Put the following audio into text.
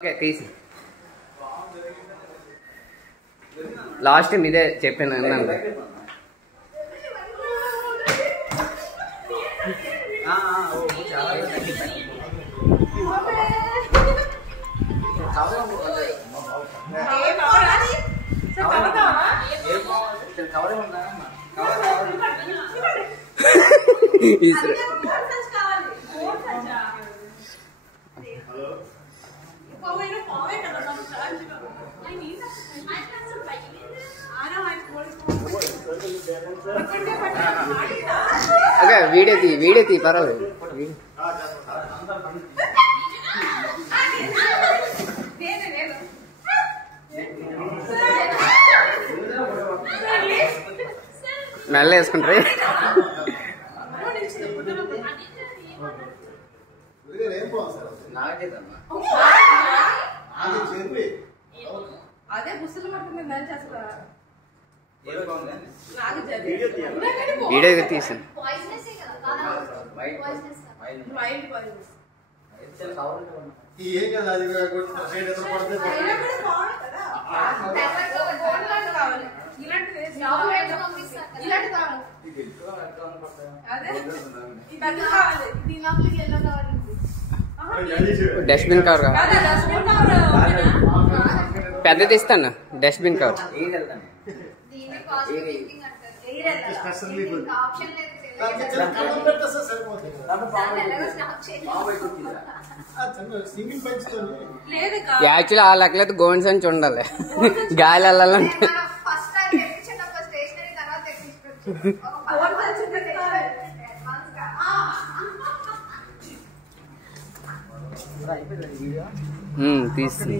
Okay తీసి last time ఇదే చెప్పాను అన్నాను. ఓకే వీడియో తీ పర్వాలేదు. నల్ల వేసుకుంటారు. వీడియో తీసాను. డస్ట్బిన్ కవర్ పెద్దది ఇస్తాను. డస్ట్బిన్ కవర్ యాక్చువల్లీ ఆ లెక్కలైతే గోవెన్ సంచి ఉండాలి. గాలి వెళ్ళాలంటే తీసి